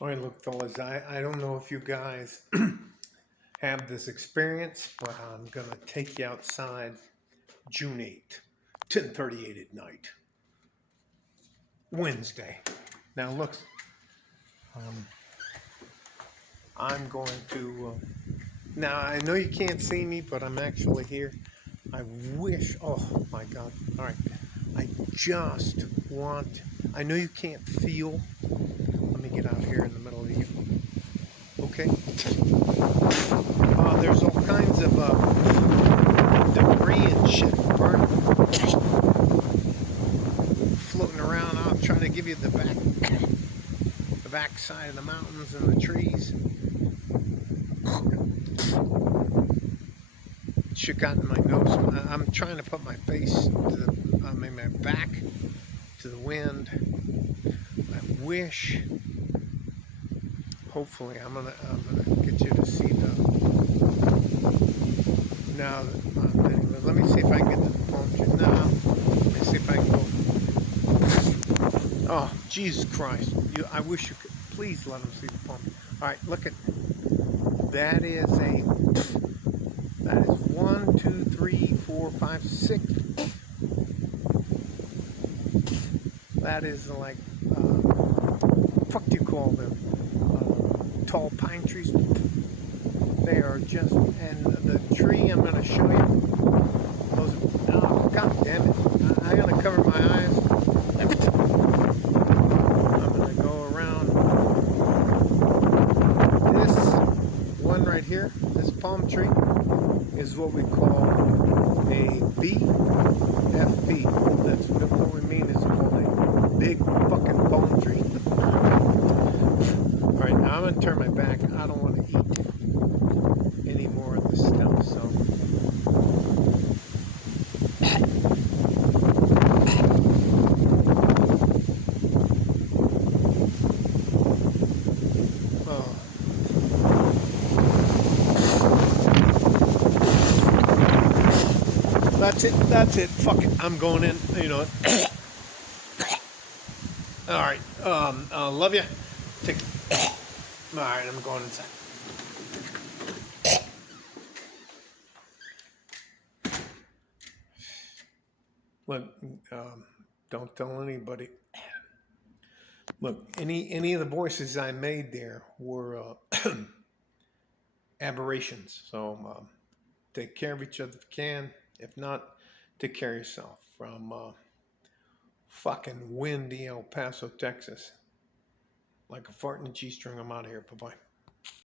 All right, look, fellas, I don't know if you guys have this experience, but I'm going to take you outside June 8th, 10:38 at night, Wednesday. Now, look, um, I'm going to. Now, I know you can't see me, but I'm actually here. I wish. Oh, my God. All right. I just want. I know you can't feel. Let me get out here in the middle of you. Okay. There's all kinds of debris and shit burning, floating around. I'm trying to give you the back side of the mountains and the trees. Shit got in my nose. I'm trying to put my face to my back to the wind. I wish. Hopefully, I'm gonna get you to see the. Now, anyway, let me see if I can get to the palm tree. No, let me see if I can go. Oh, Jesus Christ! I wish you could. Please let them see the palm tree. All right, look at that. That is 1, 2, 3, 4, 5, 6. That is like fuck do you call them? Tall pine trees. They are just, and the tree I'm going to show you. Those, oh, God damn it! I got to cover my eyes. I'm going to go around this one right here. This palm tree is what we call a BFP. That's what we mean is called a big fucking palm tree. All right, now I'm going to turn my back. I don't want to eat any more of this stuff, so. Oh. That's it, fuck it, I'm going in, you know. All right, love you. Take. All right, I'm going inside. Look, don't tell anybody. Look, any of the voices I made there were aberrations. So take care of each other if you can. If not, take care of yourself. From fucking windy El Paso, Texas, like a fart in a G-string. I'm out of here. Bye bye.